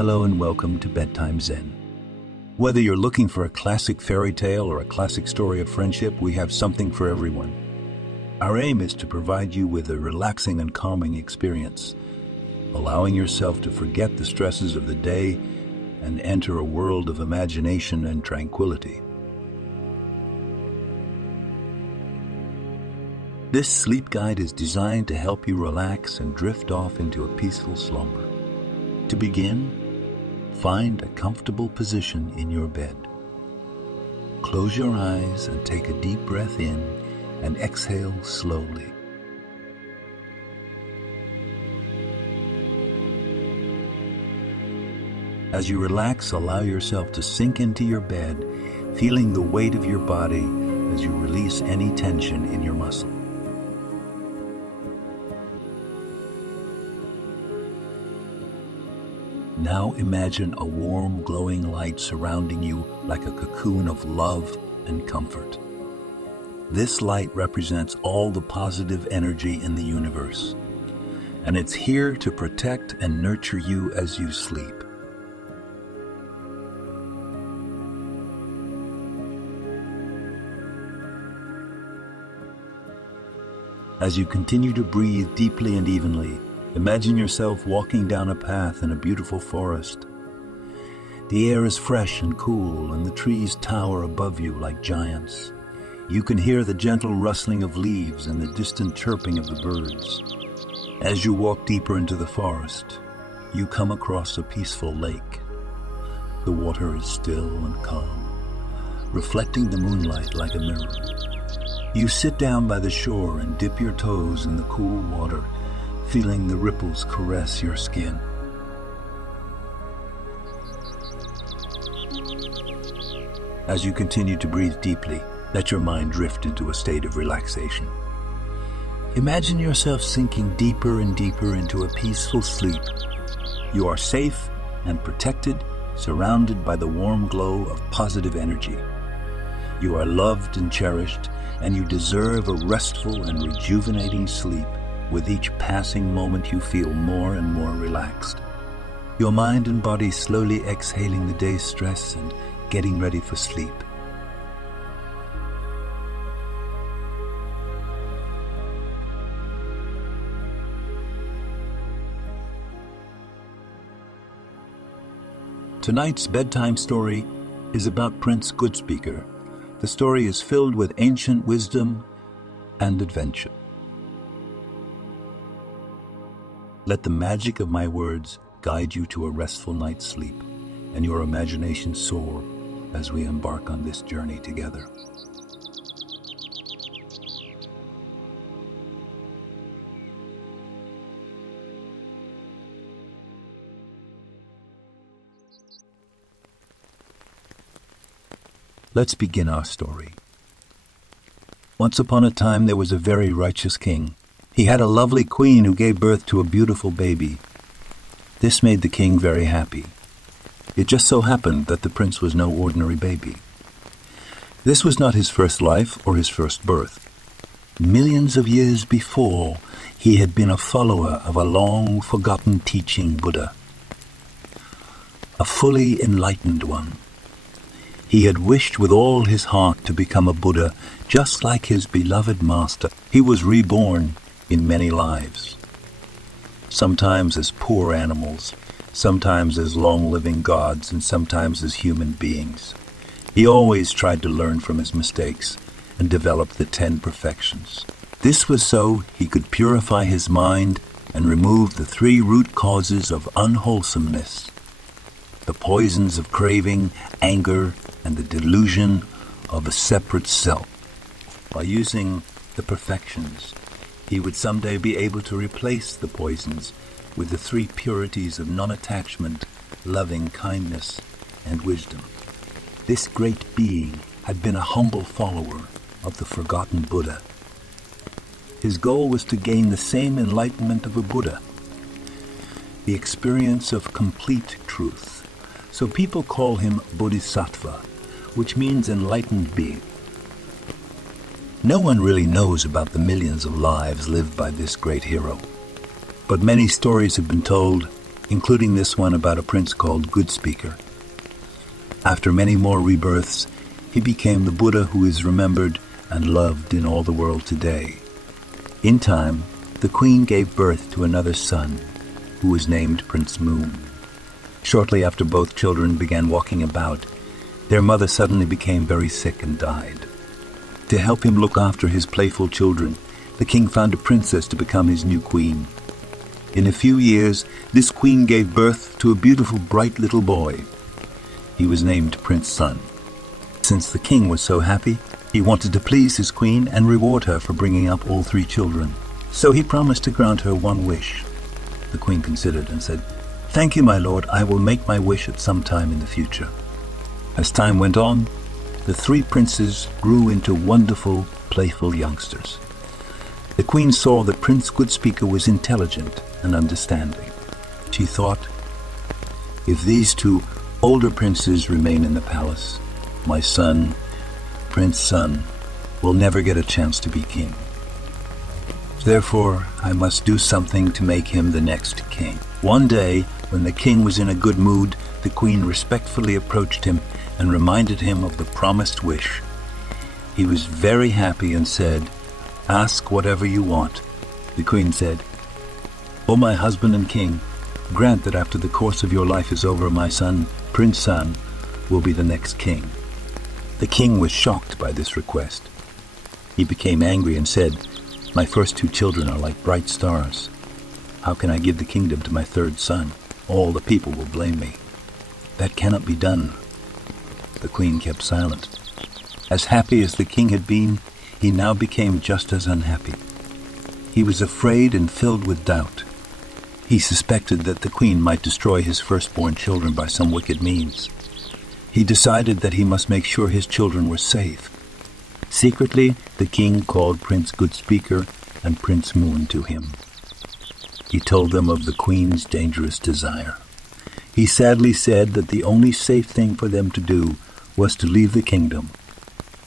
Hello and welcome to Bedtime Zen. Whether you're looking for a classic fairy tale or a classic story of friendship, we have something for everyone. Our aim is to provide you with a relaxing and calming experience, allowing yourself to forget the stresses of the day and enter a world of imagination and tranquility. This sleep guide is designed to help you relax and drift off into a peaceful slumber. To begin, find a comfortable position in your bed. Close your eyes and take a deep breath in and exhale slowly. As you relax, allow yourself to sink into your bed, feeling the weight of your body as you release any tension in your muscle. Now imagine a warm, glowing light surrounding you like a cocoon of love and comfort. This light represents all the positive energy in the universe, and it's here to protect and nurture you as you sleep. As you continue to breathe deeply and evenly, imagine yourself walking down a path in a beautiful forest. The air is fresh and cool, and the trees tower above you like giants. You can hear the gentle rustling of leaves and the distant chirping of the birds. As you walk deeper into the forest, you come across a peaceful lake. The water is still and calm, reflecting the moonlight like a mirror. You sit down by the shore and dip your toes in the cool water, feeling the ripples caress your skin. As you continue to breathe deeply, let your mind drift into a state of relaxation. Imagine yourself sinking deeper and deeper into a peaceful sleep. You are safe and protected, surrounded by the warm glow of positive energy. You are loved and cherished, and you deserve a restful and rejuvenating sleep. With each passing moment, you feel more and more relaxed. Your mind and body slowly exhaling the day's stress and getting ready for sleep. Tonight's bedtime story is about Prince Goodspeaker. The story is filled with ancient wisdom and adventure. Let the magic of my words guide you to a restful night's sleep, and your imagination soar as we embark on this journey together. Let's begin our story. Once upon a time, there was a very righteous king. He had a lovely queen who gave birth to a beautiful baby. This made the king very happy. It just so happened that the prince was no ordinary baby. This was not his first life or his first birth. Millions of years before, he had been a follower of a long-forgotten teaching Buddha, a fully enlightened one. He had wished with all his heart to become a Buddha, just like his beloved master. He was reborn in many lives, sometimes as poor animals, sometimes as long-living gods, and sometimes as human beings. He always tried to learn from his mistakes and develop the 10 perfections. This was so he could purify his mind and remove the 3 root causes of unwholesomeness, the poisons of craving, anger, and the delusion of a separate self. By using the perfections, he would someday be able to replace the poisons with the 3 purities of non-attachment, loving kindness, and wisdom. This great being had been a humble follower of the forgotten Buddha. His goal was to gain the same enlightenment of a Buddha, the experience of complete truth. So people call him Bodhisattva, which means enlightened being. No one really knows about the millions of lives lived by this great hero, but many stories have been told including this one about a prince called Goodspeaker. After many more rebirths, he became the Buddha who is remembered and loved in all the world today. In time, the queen gave birth to another son, who was named Prince Moon. Shortly after both children began walking about, their mother suddenly became very sick and died. To help him look after his playful children, the king found a princess to become his new queen. In a few years, this queen gave birth to a beautiful, bright little boy. He was named Prince Sun. Since the king was so happy, he wanted to please his queen and reward her for bringing up all 3 children. So he promised to grant her one wish. The queen considered and said, "Thank you, my lord. I will make my wish at some time in the future." As time went on, the 3 princes grew into wonderful, playful youngsters. The queen saw that Prince Goodspeaker was intelligent and understanding. She thought, "If these 2 older princes remain in the palace, my son, Prince Sun, will never get a chance to be king. Therefore, I must do something to make him the next king." One day, when the king was in a good mood, the queen respectfully approached him and reminded him of the promised wish. He was very happy and said, "Ask whatever you want." The queen said, "O my husband and king, grant that after the course of your life is over, my son, Prince Sun, will be the next king." The king was shocked by this request. He became angry and said, "My first 2 children are like bright stars. How can I give the kingdom to my 3rd son? All the people will blame me. That cannot be done." The queen kept silent. As happy as the king had been, he now became just as unhappy. He was afraid and filled with doubt. He suspected that the queen might destroy his firstborn children by some wicked means. He decided that he must make sure his children were safe. Secretly, the king called Prince Goodspeaker and Prince Moon to him. He told them of the queen's dangerous desire. He sadly said that the only safe thing for them to do was to leave the kingdom.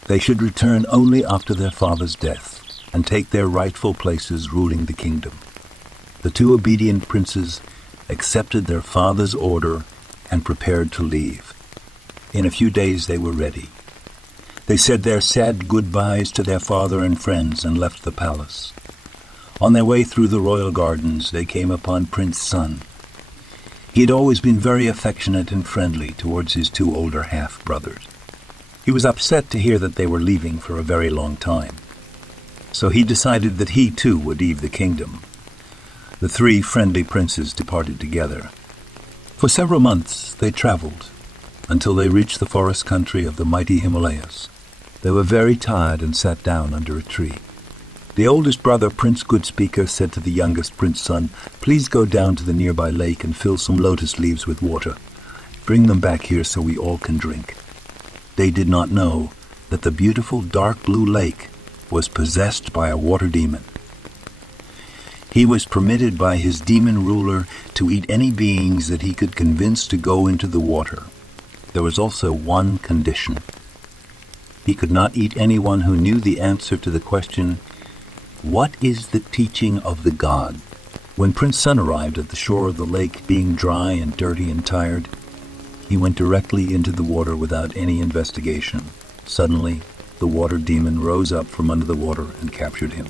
They should return only after their father's death and take their rightful places ruling the kingdom. The 2 obedient princes accepted their father's order and prepared to leave. In a few days they were ready. They said their sad goodbyes to their father and friends and left the palace. On their way through the royal gardens, they came upon Prince Sun. He had always been very affectionate and friendly towards his 2 older half-brothers. He was upset to hear that they were leaving for a very long time. So he decided that he too would leave the kingdom. The 3 friendly princes departed together. For several months they traveled, until they reached the forest country of the mighty Himalayas. They were very tired and sat down under a tree. The oldest brother, Prince Goodspeaker, said to the youngest Prince Sun, "Please go down to the nearby lake and fill some lotus leaves with water. Bring them back here so we all can drink." They did not know that the beautiful dark blue lake was possessed by a water demon. He was permitted by his demon ruler to eat any beings that he could convince to go into the water. There was also one condition. He could not eat anyone who knew the answer to the question, "What is the teaching of the god?" When Prince Sun arrived at the shore of the lake, being dry and dirty and tired, he went directly into the water without any investigation. Suddenly, the water demon rose up from under the water and captured him.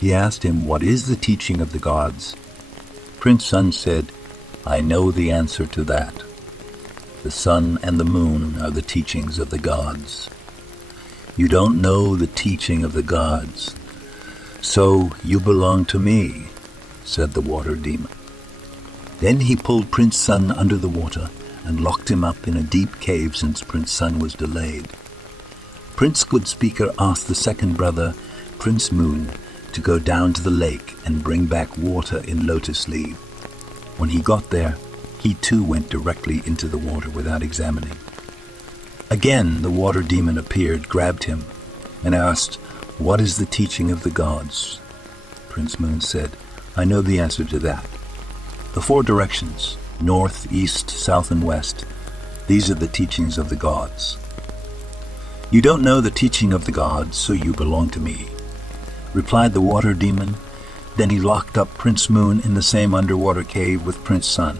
He asked him, "What is the teaching of the gods?" Prince Sun said, "I know the answer to that. The sun and the moon are the teachings of the gods." "You don't know the teaching of the gods, so you belong to me," said the water demon. Then he pulled Prince Sun under the water and locked him up in a deep cave since Prince Sun was delayed. Prince Goodspeaker asked the second brother, Prince Moon, to go down to the lake and bring back water in lotus leaf. When he got there, he too went directly into the water without examining. Again the water demon appeared, grabbed him, and asked, "What is the teaching of the gods?" Prince Moon said, "I know the answer to that. The 4 directions, north, east, south, and west, these are the teachings of the gods." "You don't know the teaching of the gods, so you belong to me," replied the water demon. Then he locked up Prince Moon in the same underwater cave with Prince Sun.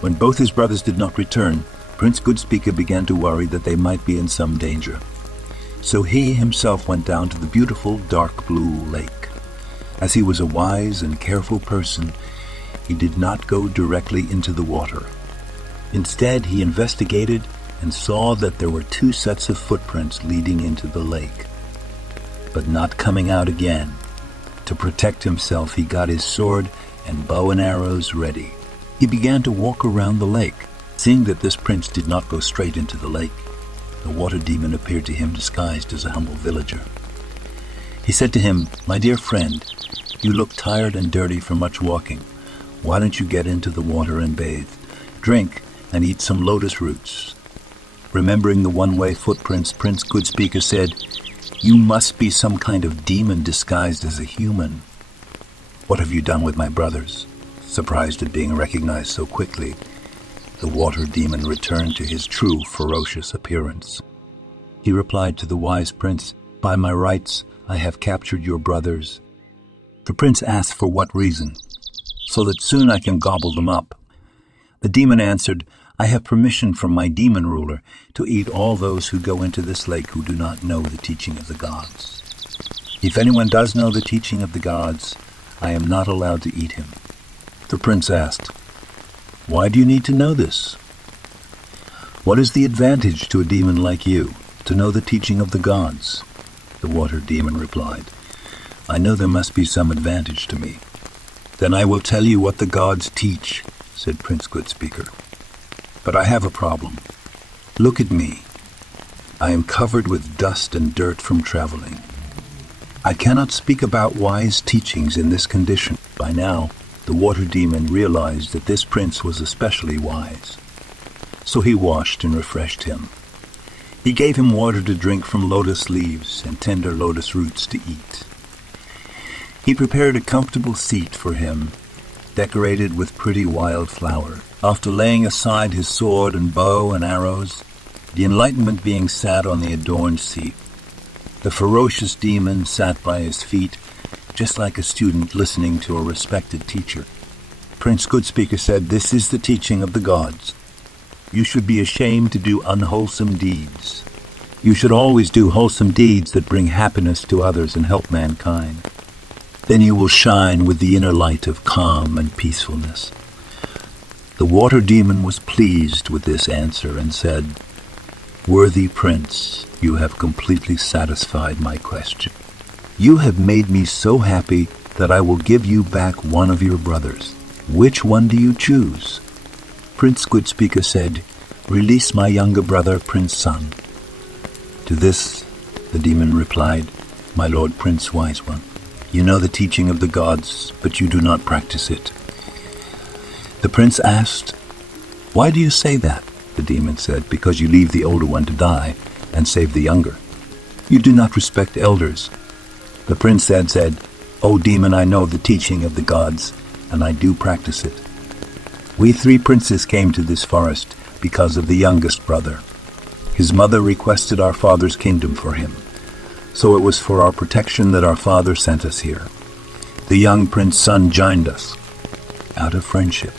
When both his brothers did not return, Prince Goodspeaker began to worry that they might be in some danger. So he himself went down to the beautiful dark blue lake. As he was a wise and careful person, he did not go directly into the water. Instead, he investigated and saw that there were 2 sets of footprints leading into the lake, but not coming out again. To protect himself, he got his sword and bow and arrows ready. He began to walk around the lake. Seeing that this prince did not go straight into the lake, the water demon appeared to him disguised as a humble villager. He said to him, "My dear friend, you look tired and dirty from much walking. Why don't you get into the water and bathe? Drink and eat some lotus roots." Remembering the one-way footprints, Prince Goodspeaker said, "You must be some kind of demon disguised as a human. What have you done with my brothers?" Surprised at being recognized so quickly, the water demon returned to his true ferocious appearance. He replied to the wise prince, "By my rights, I have captured your brothers." The prince asked for what reason, "So that soon I can gobble them up." The demon answered, "I have permission from my demon ruler to eat all those who go into this lake who do not know the teaching of the gods. If anyone does know the teaching of the gods, I am not allowed to eat him." The prince asked, "Why do you need to know this? What is the advantage to a demon like you to know the teaching of the gods?" The water demon replied, "I know there must be some advantage to me." "Then I will tell you what the gods teach," said Prince Goodspeaker. "But I have a problem. Look at me. I am covered with dust and dirt from traveling. I cannot speak about wise teachings in this condition." By now, the water demon realized that this prince was especially wise. So he washed and refreshed him. He gave him water to drink from lotus leaves and tender lotus roots to eat. He prepared a comfortable seat for him, decorated with pretty wild flowers. After laying aside his sword and bow and arrows, the Enlightenment Being sat on the adorned seat. The ferocious demon sat by his feet, just like a student listening to a respected teacher. Prince Goodspeaker said, "This is the teaching of the gods. You should be ashamed to do unwholesome deeds. You should always do wholesome deeds that bring happiness to others and help mankind. Then you will shine with the inner light of calm and peacefulness." The water demon was pleased with this answer and said, "Worthy prince, you have completely satisfied my question. You have made me so happy that I will give you back one of your brothers. Which one do you choose?" Prince Goodspeaker said, "Release my younger brother, Prince Sun." To this, the demon replied, "My lord Prince Wise One, you know the teaching of the gods, but you do not practice it." The prince asked, "Why do you say that?" The demon said, "Because you leave the older one to die and save the younger. You do not respect elders." The prince said, "O demon, I know the teaching of the gods, and I do practice it. We 3 princes came to this forest because of the youngest brother. His mother requested our father's kingdom for him, so it was for our protection that our father sent us here. The young Prince Sun joined us, out of friendship.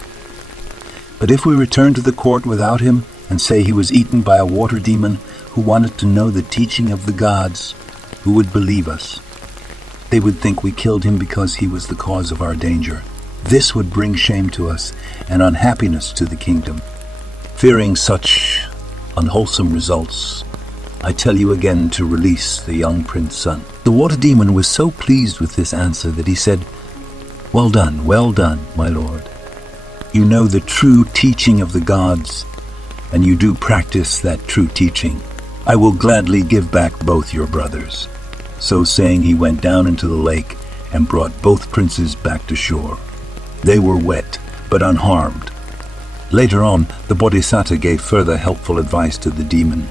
But if we return to the court without him and say he was eaten by a water demon who wanted to know the teaching of the gods, who would believe us? They would think we killed him because he was the cause of our danger. This would bring shame to us and unhappiness to the kingdom. Fearing such unwholesome results, I tell you again to release the young Prince Sun." The water demon was so pleased with this answer that he said, well done, my lord. You know the true teaching of the gods, and you do practice that true teaching. I will gladly give back both your brothers." So saying, he went down into the lake and brought both princes back to shore. They were wet, but unharmed. Later on, the Bodhisattva gave further helpful advice to the demon.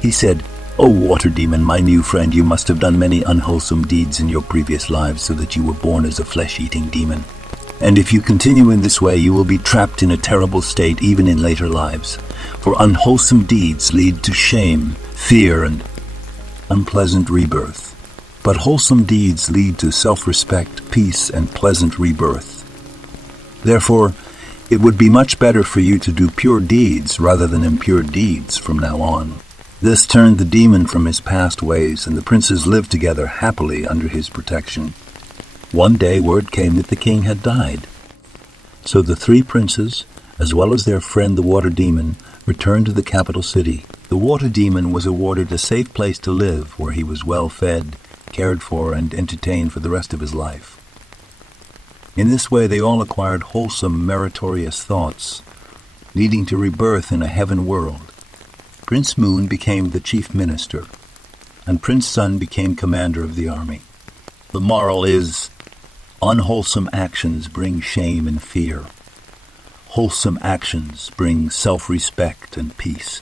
He said, "O water demon, my new friend, you must have done many unwholesome deeds in your previous lives so that you were born as a flesh-eating demon. And if you continue in this way, you will be trapped in a terrible state even in later lives. For unwholesome deeds lead to shame, fear, and unpleasant rebirth. But wholesome deeds lead to self-respect, peace, and pleasant rebirth. Therefore, it would be much better for you to do pure deeds rather than impure deeds from now on. This turned the demon from his past ways, and the princes lived together happily under his protection. One day word came that the king had died. So the three princes, as well as their friend the water demon, returned to the capital city. The water demon was awarded a safe place to live, where he was well fed, cared for, and entertained for the rest of his life. In this way they all acquired wholesome, meritorious thoughts, leading to rebirth in a heaven world. Prince Moon became the chief minister, and Prince Sun became commander of the army. The moral is, unwholesome actions bring shame and fear. Wholesome actions bring self-respect and peace.